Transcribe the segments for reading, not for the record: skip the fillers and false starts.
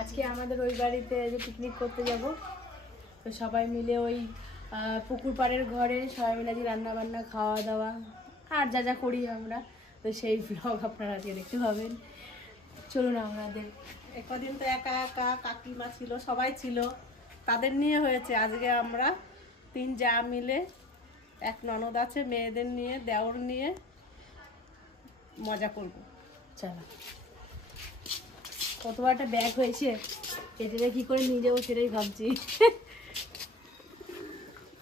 আজকে আমাদের ওই বাড়িতে যে পিকনিক করতে যাব, তো সবাই মিলে ওই পুকুর পাড়ের ঘরে সবাই মিলে আজকে রান্না বান্না খাওয়া দাওয়া আর যা যা করি আমরা, তো সেই ব্লগ আপনারা আজকে দেখতে পাবেন। চলুন আমাদের একদিন তো একা একা কাকিমা ছিল, সবাই ছিল, তাদের নিয়ে হয়েছে। আজকে আমরা 3 যা মিলে, এক ননদ আছে, মেয়েদের নিয়ে, দেওর নিয়ে মজা করব। চলো, কত বড় একটা ব্যাগ হয়েছে, এটা কি করে নিয়ে যাবো সেটাই ভাবছি।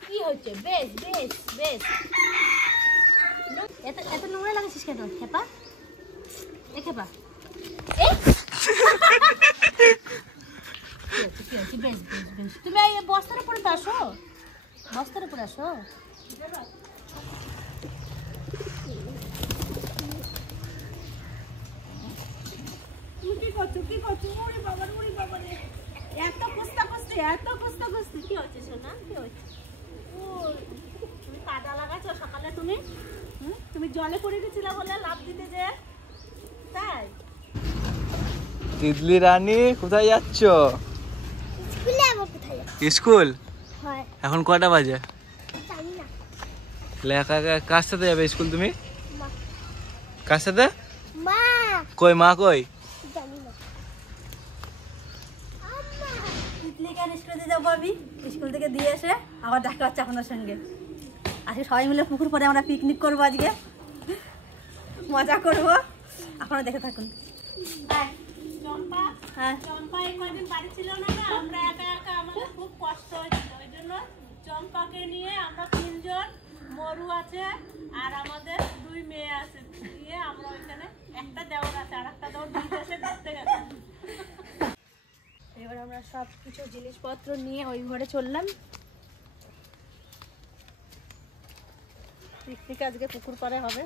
কি হচ্ছে? বেশ বেশ বেশ, এত এত নোংরা লাগছিস কেন খেপা? এ খেপা, কি বেশ বেশ বেশ, তুমি এই বস্তার উপরে তো আসো, বস্তার উপরে আসো। কি করছো? ওরে বাবা, ওরে বাবা রে, এত কুস্তা কুস্তি কি হচ্ছে সোনা? কি হচ্ছে? ও, তুমি কাদা লাগাইছো সকালে? তুমি জলে পড়ে গেছিলে বলে লাফ দিতে যে, তাই? তিতলি রানী কোথায় যাচ্ছ? স্কুলে আবার কোথায় যাচ্ছ? স্কুল? হয় এখন কটা বাজে? জানি না। তাহলে একা একা কার সাথে যাবে স্কুল তুমি? মা। কার সাথে? মা কই মা কই? জানি না। আম্মা তিতলি কেন স্কুলে যাবো? আমি স্কুল থেকে দিয়ে এসে আবার দেখা হচ্ছে আপনার সঙ্গে। আজকে সবাই মিলে পুকুর পরে আমরা পিকনিক করবো, আজকে মজা করবো, আপনারা দেখে থাকুন। চম্পা, হ্যাঁ, চম্পা এই কদিন বাড়ি ছিল না, আমরা একা একা, আমাদের খুব কষ্ট হয়েছিল। ওই জন্য চম্পাকে নিয়ে আমরা 3 জন, মরু আছে আর আমাদের 2 মেয়ে আছে, দিয়ে আমরা ওইখানে, একটা দেওর আছে আর একটা দেওর বিদেশে ঘুরতে গেছে। এবার আমরা সব কিছু জিনিসপত্র নিয়ে ওই ঘরে চললাম। পিকনিক আজকে পুকুর পাড়ে হবে।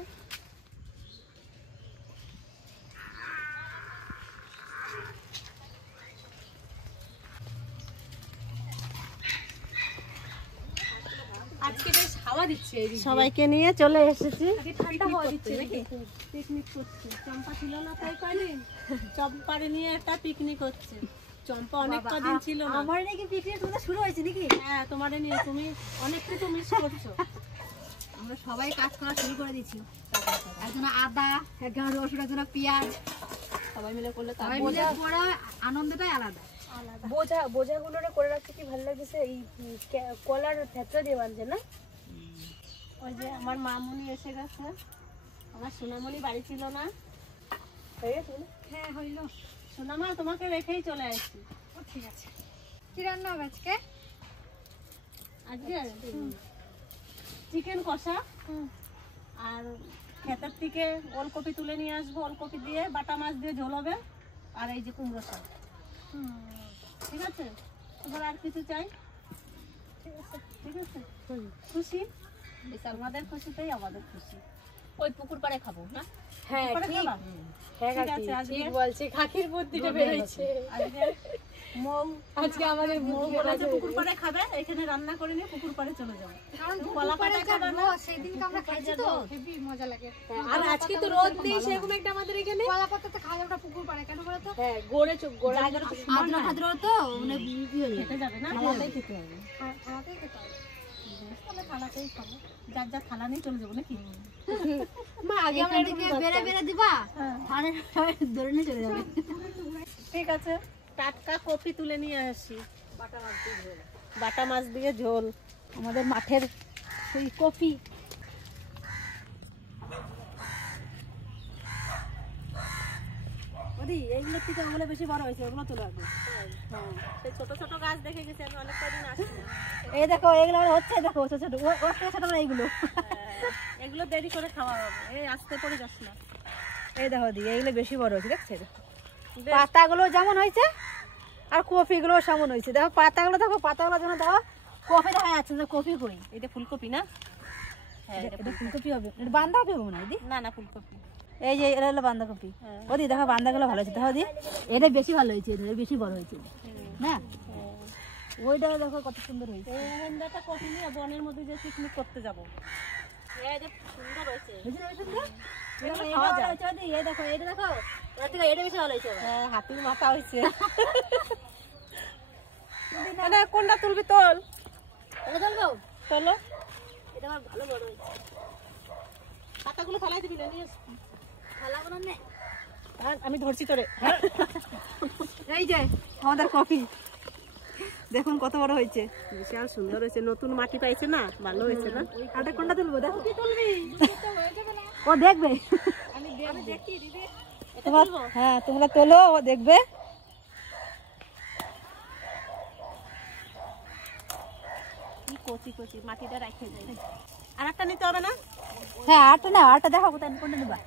আজকে বেশ হাওয়া দিচ্ছে, সবাইকে নিয়ে চলে এসেছি, ঠান্ডা হাওয়া দিচ্ছে নাকি? পিকনিক করছি। চম্পা ছিল না তাই কয়দিন, চম্পারে নিয়ে একটা পিকনিক হচ্ছে। চম্পা অনেক কদিন ছিল না। আমার নাকি পিকনিক তোমাদের শুরু হয়েছে নাকি? হ্যাঁ, তোমারে নিয়ে তুমি অনেকটা তো মিস করছো। আমরা সবাই কাজ করা শুরু করে দিচ্ছি। একজন আদা, একজন রসুন, একজন পেঁয়াজ, সবাই মিলে করলে সবাই মিলে করা আনন্দটাই আলাদা। বোঝাগুলো করে রাখতে কি ভালো লাগছে। এই কলার থেতরা দিয়ে বানছে না? ওই যে আমার মামুনি এসে গেছে, আমার সোনামণি বাড়ি ছিল না। হয়ে গেছে? হ্যাঁ হইল। সোনামা, তোমাকে রেখেই চলে আসছি। ঠিক আছে। কি রান্না হবে আজকে? আজকে চিকেন কষা, আর ক্ষেতের থেকে ওলকপি তুলে নিয়ে আসবো, ওলকপি দিয়ে বাটা মাছ দিয়ে ঝোল হবে, আর এই যে কুমড়ো শাক। ঠিক আছে? তোমার আর কিছু চাই? ঠিক আছে, খুশি? আমাদের খুশিতেই আমাদের খুশি। ওই পুকুর পাড়ে খাবো না? হ্যাঁ পুকুর পাড়ে ঠিক। খাবা? হ্যাঁ ঠিক আছে, আজকে ঠিক বলছে, খাকির বুদ্ধিটা বেরোচ্ছে। আজকে মৌ, আজকে আমাদের মৌ বলেছে পুকুর পাড়ে খাবে, এখানে রান্না করে নিয়ে পুকুর পাড়ে চলে যাবো। কলা পাতা খাবে না? সেদিনকে আমরা খাইছি তো, হেভি মজা লাগে। আর আজকে তো রোদ নেই সেরকম একটা আমাদের এখানে। কলা পাতাতে খাই আমরা পুকুর পাড়ে, কেন বলো তো? হ্যাঁ, গোড়ে জায়গাটা তো সমান না, খাদ্র তো মানে খেতে যাবে না, থালাতেই খেতে হবে। খাওয়াতেই খেতে হবে। তাহলে থালাতেই খাবো, যার যার থালা নিয়ে চলে যাবো নাকি? মা আগে আমরা এদিকে বেড়ে বেড়ে দিবা, আর সবাই ধরে নিয়ে চলে যাবে। ঠিক আছে, টাটকা কপি তুলে নিয়ে আসি, বাটা মাছ দিয়ে ঝোল। আমাদের মাঠের সেই কপি। এইগুলো থেকে ওগুলো বেশি বড় হয়েছে, ওগুলো তুলে রাখবো। হ্যাঁ, সেই ছোট ছোট গাছ দেখে গেছি আমি, অনেক কদিন আসি না। এই দেখো এগুলো হচ্ছে, দেখো ছোট ছোট, ওর থেকে ছোট না এইগুলো। এগুলো দেরি করে খাওয়া হবে, এই আসতে পড়ে যাস না। এই দেখো দি, এইগুলো বেশি বড় হয়েছে, দেখছে? বেশ। পাতাগুলো যেমন হয়েছে আর কপিগুলো সেমন হয়েছে। দেখো পাতাগুলো, দেখো পাতাগুলো যেন, দেখো কপি দেখা যাচ্ছে না, কপি কই? এটা ফুলকপি না? হ্যাঁ, এটা ফুলকপি হবে, এটা বাঁধাকপি হবে না দিদি? না না, ফুলকপি। এই যে এটা হলো বাঁধাকপি। ওদি দেখো বাঁধাগুলো ভালো হয়েছে, দেখো দি এটা বেশি ভালো হয়েছে, এটা বেশি বড় হয়েছে না? ওইটা দেখো কত সুন্দর হয়েছে। এই হেন্দাটা কপি নিয়ে বনের মধ্যে যে পিকনিক করতে যাবো। এই যে সুন্দর হয়েছে। বুঝলে সুন্দর? এগুলো খাওয়া যায়। এই দেখো, এটা দেখো, হ্যাঁ, হাতির মাথা হয়েছে। কোনটা তুলবি? তোল, তোলো। পাতাগুলো ফেলাই দিবি না, নিয়ে আমি ধরছি তোরে। এই যে আমাদের কফি দেখুন কত বড় হয়েছে, বিশাল সুন্দর হয়েছে। নতুন মাটি পাইছে না, ভালো হয়েছে না? আটা কোনটা তুলবো? দেখো কি তুলবি, ও দেখবে। আমি দেখি দিদি, হ্যাঁ তোমরা তোলো, ও দেখবে। কি কচি কচি মাটিটা রাখে যায়। আর একটা নিতে হবে না? হ্যাঁ আটটা না, আটটা দেখো কোথায় কোনটা নেবা,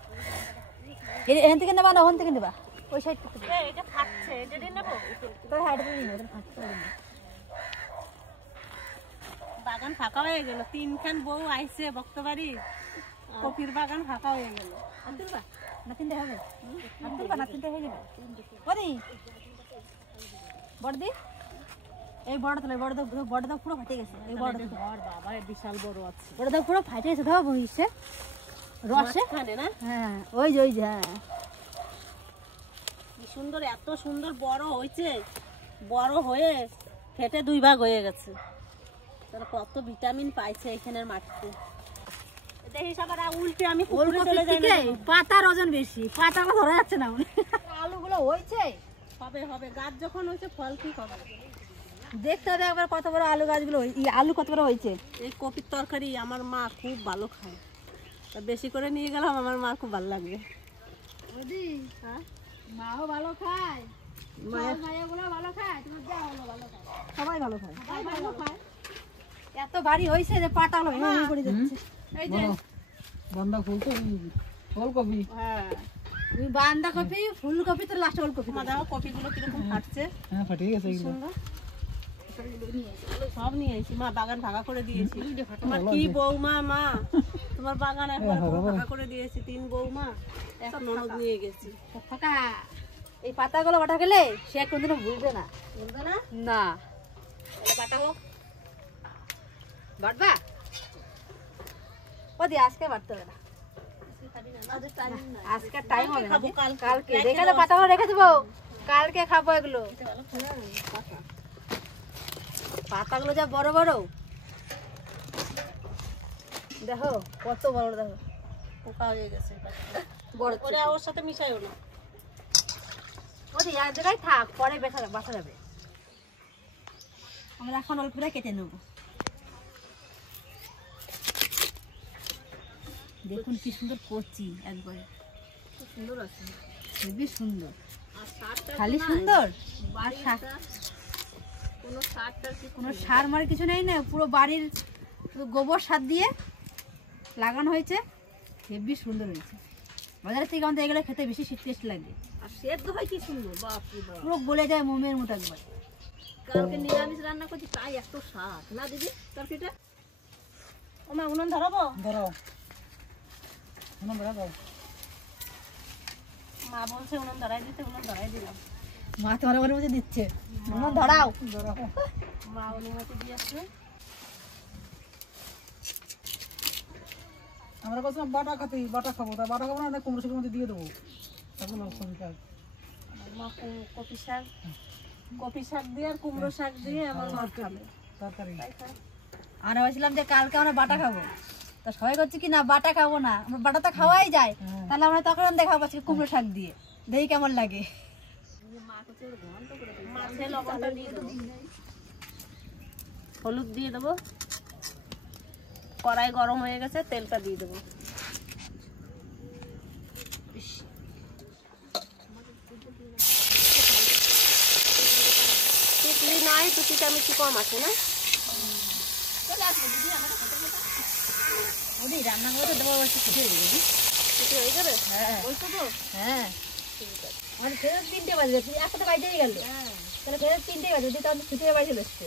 এখান থেকে নেবা না ওখান থেকে নেবা? ওই সাইড থেকে। এটা ফাটছে, এটা দিয়ে নেবো। তো হ্যাঁ এটা নিয়ে নেবে, ফাটতে হবে না। বাগান ফাঁকা হয়ে গেল, 3খান বউ আইছে বক্তবাড়ি, কপির বাগান ফাঁকা হয়ে গেল। আর তুলবা না? তিনটে হবে? আর তুলবা না? তিনটে হয়ে যাবে। বড়ি বড়দি, এই বড় তোলে, বড়দা পুরো ফাটে গেছে। এই বড় বাবা বিশাল বড় আছে, বড়দা পুরো ফাটে গেছে, ধরো বইছে রসে। খানে না? হ্যাঁ ওই যে হ্যাঁ কি সুন্দর, এত সুন্দর বড় হয়েছে। বড় হয়ে ফেটে 2 ভাগ হয়ে গেছে। তাহলে কত ভিটামিন পাইছে এখানের মাটিতে। দেখিস আবার উল্টে আমি পুকুরে চলে যাই না। পাতার ওজন বেশি, পাতাগুলো ধরা যাচ্ছে না। আলুগুলো হয়েছে, হবে হবে, গাছ যখন হয়েছে ফল ঠিক হবে। দেখতে হবে একবার কত বড় আলু গাছগুলো, আলু কত বড় হয়েছে। এই কপির তরকারি আমার মা খুব ভালো খায়, তা বেশি করে নিয়ে গেলাম, আমার মা খুব ভালো লাগবে। হ্যাঁ, মাও ভালো খায়, মায়ের মায়াগুলো ভালো খায়, তোমার যাওয়াগুলো ভালো খায়, সবাই ভালো খায়। এত ভারী হয়েছে যে পাতাগুলো ভেঙে পড়ে যাচ্ছে। এই যে বাঁধাকপি তো ফুলকপি। হ্যাঁ, তুমি বাঁধাকপি, ফুলকপি, তো লাস্ট ওলকপি। মা দেখো কপিগুলো কিরকম ফাটছে, হ্যাঁ ফাটিয়ে গেছে এগুলো। সুন্দর। সব নিয়ে এসেছি, মা বাগান ভাগা করে দিয়েছি। তোমার কি বৌমা, মা তোমার বাগান একবার ভাগা করে দিয়েছি। 3 বৌমা, 1 ননদ নিয়ে গেছি। ফাঁকা এই পাতাগুলো বাটা গেলে সে কোনদিনও ভুলবে না। বুঝবে না? না বাটা হোক। বাটবা ওদি, আজকে বাটতে হবে না, আজকে টাইম হবে না। কালকে রেখে দেবো, পাতাগুলো রেখে দেবো, কালকে খাবো এগুলো। পাতাগুলো যা বড় বড়, দেখো কত বড়, দেখো পোকা হয়ে গেছে। বড় ওরে ওর সাথে মিশাইও না। ওদি এক জায়গায় থাক, পরে বাসা যাবে। আমরা এখন অল্প করে কেটে নেবো। দেখুন কি সুন্দর কচি, একবারে সুন্দর আছে, খুবই সুন্দর। আর সারটা খালি সুন্দর, আর কোনো সারটা কোনো সার মার কিছু নেই না, পুরো বাড়ির শুধু গোবর সার দিয়ে লাগানো হয়েছে। হেবি সুন্দর হয়েছে। বাজারের থেকে আমাদের এগুলো খেতে বেশি টেস্ট লাগে, আর সেদ্ধ হয় কি সুন্দর, বাপ রে বাপ। পুরো গলে যায় মোমের মতো একবার। কালকে নিরামিষ রান্না করছি, তাই এত স্বাদ না দিদি তরকারিটা। ও মা উনুন ধরাবো? ধরো উনুন ধরা দাও। মা বলছে উনুন ধরাই দিতে, উনুন ধরাই দিলাম। মা তোমার ঘরের মধ্যে দিচ্ছে, ধরাও। মা অনুমতি দিয়েছে। আমরা বলছিলাম বাটা খাতে, বাটা খাবো, তা বাটা খাবো না, কুমড়ো শাকের মধ্যে দিয়ে দেবো। তারপর সবজি খাই। মা কপি শাক দিয়ে আর কুমড়ো শাক দিয়ে আমার মা খাবে তরকারি। আমরা ভাবছিলাম যে কালকে আমরা বাটা খাবো, তা সবাই করছে কি না বাটা খাবো না, আমরা বাটা তো খাওয়াই যায়, তাহলে আমরা তখন দেখাবো আজকে কুমড়ো শাক দিয়ে, দেখি কেমন লাগে। মাছে লবণটা দিয়ে দেবো, হলুদ দিয়ে দেবো। কড়াই গরম হয়ে গেছে, তেলটা দিয়ে দেবো। টুকলি নাই, টুকিটা আমি একটু কম আছে না। ওদি রান্না করে দেবো, টুকি হয়ে যাবে। হ্যাঁ বলছো তো? হ্যাঁ আমাদের ফেরত 3টে বাজবে, একটা বাজতেই গেল, তাহলে ফেরত 3টে বাজবে, যদি আমাদের ছুটির বাড়ি চলে এসছে।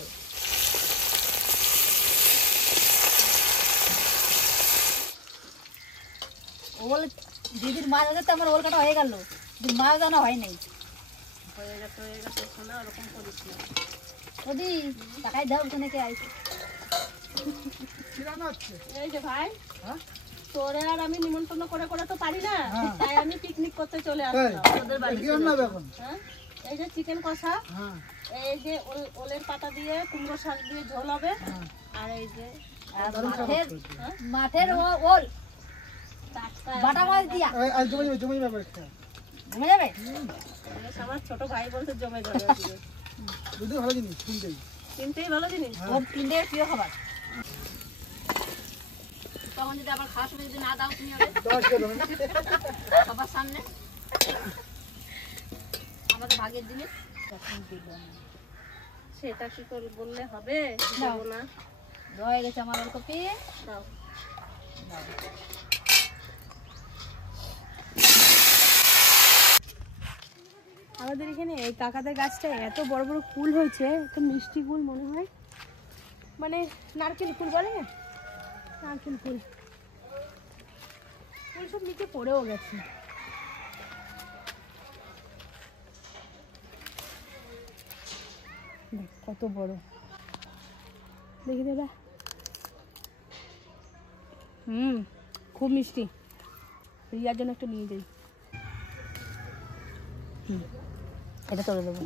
ওল দিদির মাছ হতে আমার ওল কাটা হয়ে গেল, দিদির মাছ জানা হয় নাই। হয়ে গেছে শোনা, ওরকম করিস না। ওদি টাকায় দাও, ওখানে কে আইছে। কি রান্না হচ্ছে? এই যে ভাই, তোরে আর আমি নিমন্ত্রণ করে করে তো পারি না, তাই আমি পিকনিক করতে চলে এই, আসলাম তোদের বাড়ি। কি রান্না হবে এখন? হ্যাঁ, এই যে চিকেন কষা, হ্যাঁ, এই যে ওলের পাতা দিয়ে কুমড়ো শাক দিয়ে ঝোল হবে, আর এই যে মাঠের ওল টাটকা বাটা মাছ দিয়া এই, জমে যাবে একটা। জমে যাবে। বেশ, আমার ছোট ভাই বলতে জমে যাবে আজকে। যদিও ভালো জিনিস শুনতেই। চিনতেই ভালো জিনিস। ওর তিনটে প্রিয় খাবার। তখন যদি আবার খাওয়ার সময় যদি না দাও তুমি হবে তোমার কি দেবেন? সবার সামনে আমাদের ভাগের জিনিস তখন দিল না। সেটা কি করে বললে হবে? দাও। দেবো না। হয়ে গেছে আমার ওলকপি। দাও। আমাদের এখানে এই কাকাদের গাছটা এত বড় বড় ফুল হয়েছে, এত মিষ্টি ফুল মনে হয়, মানে নারকেল ফুল বলে না, নারকেল ফুল। ফুল সব নিচে পড়েও গেছে। দেখ কত বড়, দেখি দেবা। খুব মিষ্টি। রিয়ার জন্য একটা নিয়ে যাই। এটা তুলে দেবো।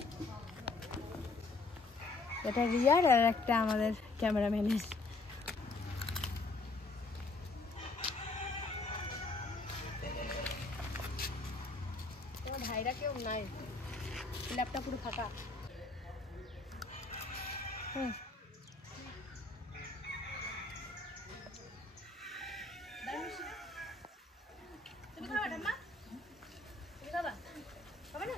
এটা রিয়ার আর একটা আমাদের ক্যামেরাম্যানের। তোমার ভাইরা কেউ নাই, ল্যাপটপ পুরো ফাঁকা। তুমি খাবা ঠাম্মা? তুমি খাবা? খাবে না?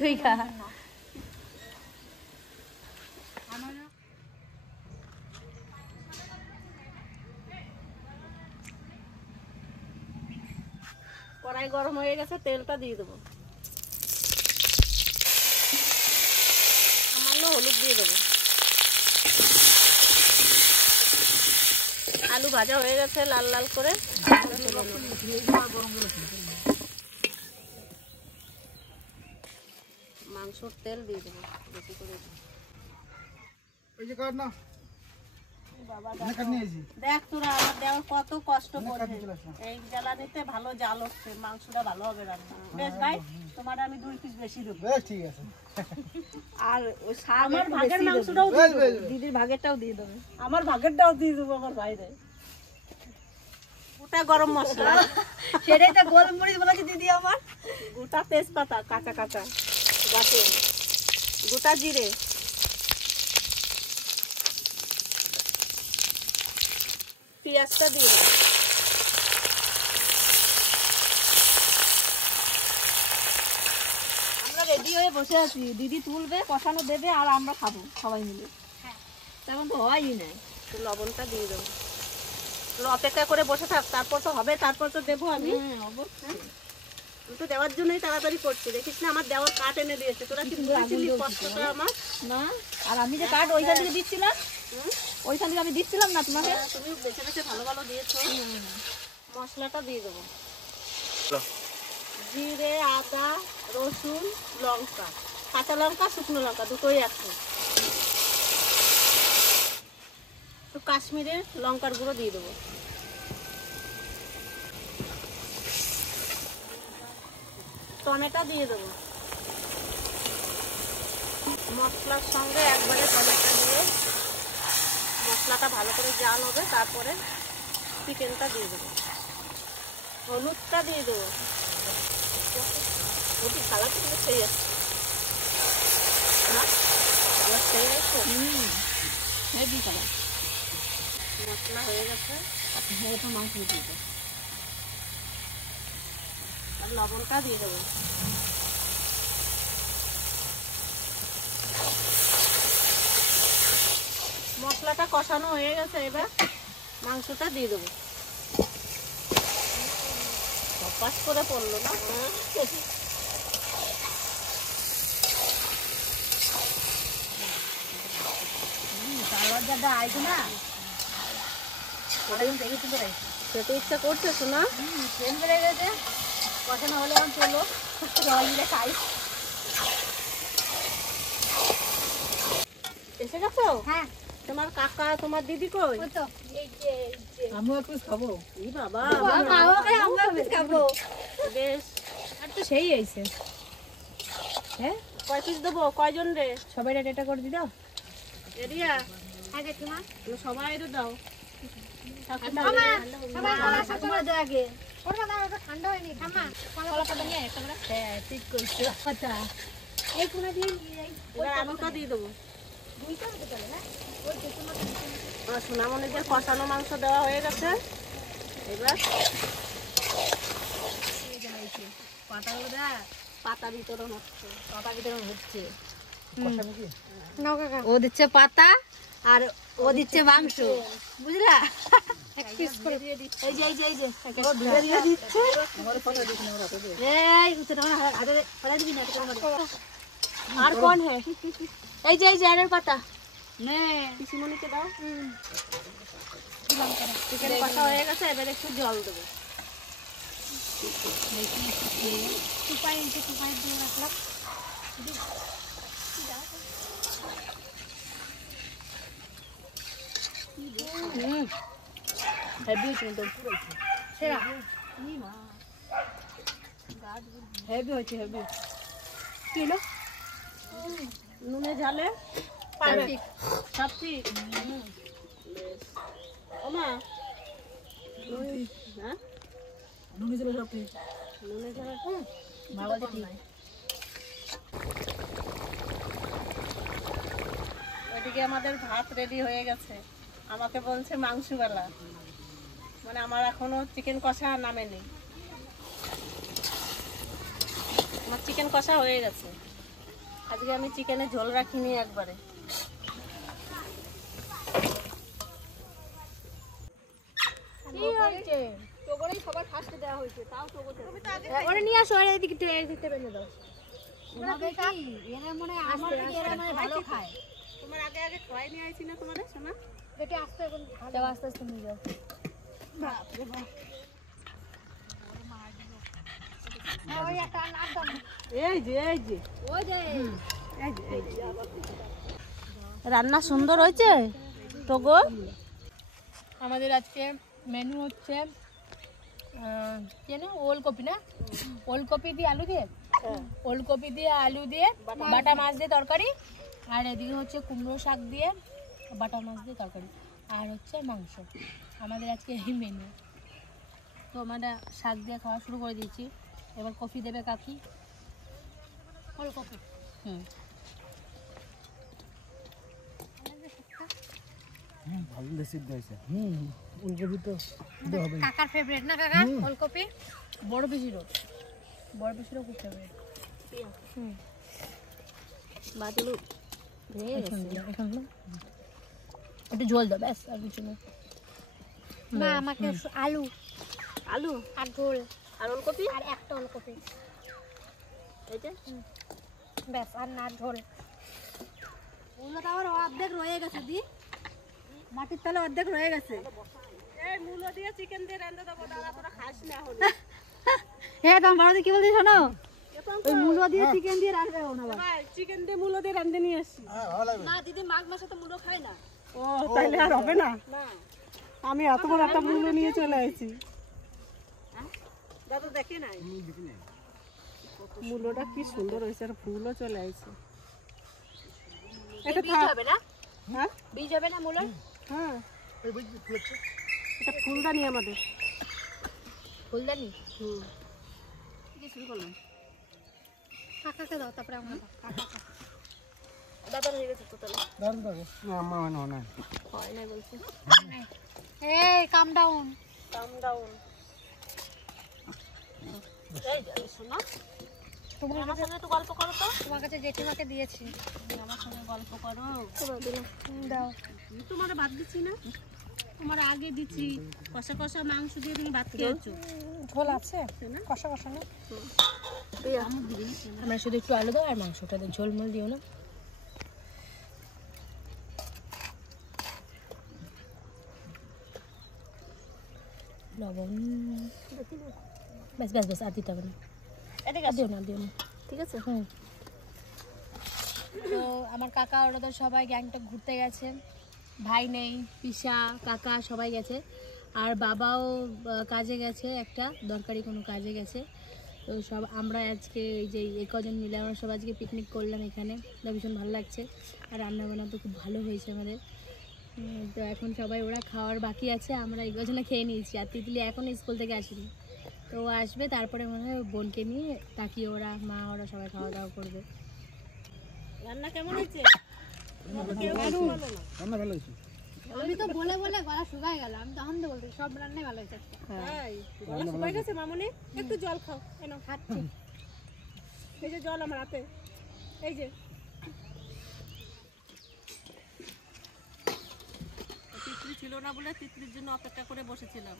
তুই খা। কড়াই গরম হয়ে গেছে, তেলটা দিয়ে দেবো। সামান্য হলুদ দিয়ে দেবো। আলু ভাজা হয়ে গেছে লাল লাল করে। মাংসর তেল দিয়ে দেবো বেশি করে। এই যে কাট না। কাট নিয়েছি। দেখ তোরা আমার দেওয়ার কত কষ্ট করে, কাটতে চলে আসলাম। এই জ্বালানিতে ভালো জাল হচ্ছে, মাংসটা ভালো হবে রান্না। বেশ ভাই, তোমার আমি 2 পিস বেশি দেবো। বেশ ঠিক আছে। আর ওই শাক আমার একটু ভাগের বেশি মাংসটাও দেবে। দিয়ে দেবো। দিদির ভাগেরটাও দিয়ে দেবে। আমার ভাগেরটাও দিয়ে দেবো আমার বাইরে। গোটা গরম মশলা, সেটাই তো গোলমরিচ বলেছি দিদি আমার। গোটা তেজপাতা কাঁচা কাঁচা গাছে, গোটা জিরে, পেঁয়াজটা দিয়ে দেবো। আমরা রেডি হয়ে বসে আছি, দিদি তুলবে কষানো দেবে আর আমরা খাবো সবাই মিলে। তেমন তো হয়ই না। তো লবণটা দিয়ে দেবো। তোরা অপেক্ষা করে বসে থাক, তারপর তো হবে, তারপর তো দেবো আমি। অবশ্যই। আমি তো দেওয়ার জন্যই তাড়াতাড়ি করছি। দেখিস না আমার দেওয়ার কাঠ এনে দিয়েছে। তোরা কি বুঝেছিলি কষ্টটা আমার? না, আর আমি যে কার্ড ওইখান থেকে দিচ্ছিলাম, ওইখান থেকে আমি দিচ্ছিলাম না তোমাকে। হ্যাঁ, তুমি বেছে বেছে ভালো ভালো দিয়েছো। মশলাটা দিয়ে দেবো। জিরে, আদা, রসুন, লঙ্কা, কাঁচা লঙ্কা, শুকনো লঙ্কা দুটোই আছে। তো কাশ্মীরের লঙ্কার গুঁড়ো দিয়ে দেবো। টমেটো দিয়ে দেবো। মশলার সঙ্গে একবারে টমেটো দিয়ে মশলাটা ভালো করে জাল হবে, তারপরে চিকেনটা দিয়ে দেবো। হলুদটা দিয়ে দেবো। রুটি কালার কিন্তু সেই আছে না, কালার সেই আছে। Heavy colour. মশলা হয়ে গেছে, এটা মাংস দিয়ে দেবো। আর লবণটা দিয়ে দেবো। মশলাটা কষানো হয়ে গেছে, এবার মাংসটা দিয়ে দেবো। পাস করে পড়লো না। তারপর যা আইছে না, ওটা কিন্তু দেখে তুলে রাখছি। খেতে ইচ্ছা করছে শোনা। ট্রেন বেড়ে গেছে, কষানো হলে এখন চলো সবাই মিলে খাই। এসে গেছো? হ্যাঁ তোমার কাকা তোমার দিদি কই? ওই তো আমিও এক পিস খাবো। ই বাবা, আমরা খাবো। বেশ। আর তো সেই হয়েছে। হ্যাঁ, কয় পিস দেবো? কয়জন রে? সবাই এটা করে দি দাও। এরিয়া হ্যাঁ জেঠিমা সবাই দাও। তোমরা দাও আগে। ওটা দাও, ওটা ঠান্ডা হয়নি। ঠাম্মা কলা পাতা নিয়ে একটা করে। হ্যাঁ, ঠিক করছো কথা। এই কোনা দিয়ে এবার আলুটা দিয়ে দেবো। দুইটা হতে চলে না? সোনামণিদের কষানো মাংস দেওয়া হয়ে গেছে। এবার পাতাগুলো দেয়, পাতা বিতরণ হচ্ছে। পাতা বিতরণ হচ্ছে। কষাবো কি? নাও কাকা ও দিচ্ছে পাতা আর ও দিচ্ছে মাংস, বুঝলা? এক পিস করে এই যে এই যে এই যে আমার পাতা দিস না, ওরা দেবে। এই উচ্চটা মানে হাতে ফেলা দিবি না, এটা করে মার। আর কোন হ্যাঁ? এই যে আরের পাতা নে পিসিমণিকে দাও। চিকেন কষা হয়ে গেছে, এবার একটু জল দেবো। সুপারি দিয়ে রাখলাম হেভি কিন্তু সেরা হেভি হচ্ছে হেভি। নুনে ঝালে পারফেক্ট। সব ঠিক। ওমা হ্যাঁ, নুনি ছিল সব ঠিক। নুনে ঝালে মা বলছে ঠিক। ওইদিকে আমাদের ভাত রেডি হয়ে গেছে। আমাকে বলছে মাংসবেলা, মানে আমার এখনো চিকেন কষা নামেনি। আমার চিকেন কষা হয়ে গেছে। আজকে আমি চিকেনের ঝোল রাখিনি একবারে। তোগরেই সবার ফার্স্টে দেওয়া হয়েছে, তাও তোগর ওরে নিয়ে আসো, আর এদিকে বেঁধে দাও। তোমাদের কি এরা মনে হয় আমার থেকে এরা মানে ভালো খায়। তোমার আগে আগে খাওয়াই নিয়ে আইছি না তোমাদের শোনা? এটা আসতে এখন যাও আস্তে আস্তে নিয়ে যাও। ওই একটা নাক দাও এই যে ওই যে রান্না সুন্দর হয়েছে তোগো। আমাদের আজকে মেনু হচ্ছে কি না, ওলকপি না, ওলকপি দিয়ে আলু দিয়ে, ওলকপি দিয়ে আলু দিয়ে বাটা মাছ দিয়ে তরকারি, আর এদিকে হচ্ছে কুমড়ো শাক দিয়ে বাটা মাছ দিয়ে তরকারি, আর হচ্ছে মাংস। আমাদের আজকে এই মেনু। তো আমরা শাক দিয়ে খাওয়া শুরু করে দিয়েছি। এবার কফি দেবে কাকি। ওলকপি ভালো রেসিপি হয়েছে। ফুলকপি তো দিতে হবে। কাকার ফেভারিট না কাকা ওলকপি? বড় পিসিরও খুব ফেভারিট। বাদলু এখন একটু ঝোল দাও, ব্যাস আর কিছু না। মা আমাকে আলু আলু আর ঝোল আর ওলকপি আর একটা ওলকপি এই যে ব্যাস, আর না ঝোল। ওগুলো তো আবার অর্ধেক রয়ে গেছে দি, মাটির তলে অর্ধেক রয়ে গেছে। এই মূলো দিয়ে চিকেন দিয়ে রান্না দেবো, দাদা তোরা খাস না হলো। হ্যাঁ তোমার বাড়িতে কি বলছি শোনো, ওই মূলো দিয়ে চিকেন দিয়ে রান্না করো না। ভাই চিকেন দিয়ে মূলো দিয়ে রান্না নিয়ে আসি। হ্যাঁ ভালো লাগবে। না দিদি মাঘ মাসে তো মূলো খায় না। ও তাইলে আর হবে না। আমি এত বড় একটা মূলো নিয়ে চলে আসি। দাদা দেখে নাই মূলোটা কি সুন্দর হয়েছে, আর ফুলও চলে আসছে। এটা বীজ হবে না, হ্যাঁ বীজ হবে না মূলো? হ্যাঁ এটা ফুলদানি আমাদের। ফুলদানি কি শুরু করলাম? কাকাকে দাও, তারপরে আমরা কাকাকে। দাদা হয়ে গেছে তো তাহলে দারুণ দারুণ। না আম্মা মানে হয় না। হয় না বলছে। এই কাম ডাউন। কাম ডাউন। এই যে শোনো, তুমি আমার সঙ্গে একটু গল্প করো তো। তোমার কাছে জেঠিমাকে দিয়েছি। তুমি আমার সঙ্গে গল্প করো। দাও। তোমার ভাত দিচ্ছি না, তোমার আগে দিচ্ছি। কষা কষা মাংস দিয়ে তুমি ভাত খেয়েছো। ঝোল আছে কষা কষা না? আমরা শুধু একটু আলু দাও আর মাংসটাতে ঝোল মল দিও না। লবণ ব্যাস ব্যাস ব্যাস, আর দিতে হবে না, এদিকে আর আসো। দিও না, দিও না। ঠিক আছে। তো আমার কাকা ওরা তো সবাই গ্যাংটক ঘুরতে গেছে, ভাই নেই, পিসা কাকা সবাই গেছে, আর বাবাও কাজে গেছে, একটা দরকারি কোনো কাজে গেছে। তো সব আমরা আজকে এই যে এই কজন মিলে আমরা সব আজকে পিকনিক করলাম এখানে, তো ভীষণ ভালো লাগছে। আর রান্নাবান্না তো খুব ভালো হয়েছে আমাদের। তো এখন সবাই ওরা খাওয়ার বাকি আছে, আমরা এই কজনে খেয়ে নিয়েছি। আর তিতলি এখনও স্কুল থেকে আসেনি, তো ও আসবে, তারপরে মনে হয় বোনকে নিয়ে তাকিয়ে ওরা মা ওরা সবাই খাওয়া দাওয়া করবে। রান্না কেমন হয়েছে? রান্না ভালো হয়েছে। আমি তো বলে বলে গলা শুকায় গেল, আমি তখন তো বলছি সব রান্নাই ভালো হয়েছে আজকে। তাই গলা শুকায় গেছে মামুনি? একটু জল খাও, এনো খাচ্ছি। এই যে জল আমার হাতে, এই যে। তিতলি ছিল না বলে তিতলির জন্য অপেক্ষা করে বসেছিলাম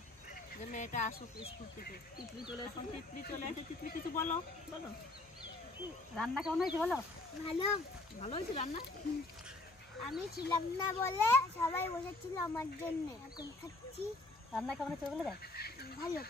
যে মেয়েটা আসুক স্কুল থেকে। তিতলি চলে এখন তিতলি চলে এসে তিতলি কিছু বলো বলো। রান্না কেমন হয়েছে বলো? ভালো। ভালো হয়েছে রান্না? আমি ছিলাম না বলে সবাই বসেছিল আমার জন্য, এখন খাচ্ছি। রান্না কেমন হয়েছে বলে দেখ। ভালো।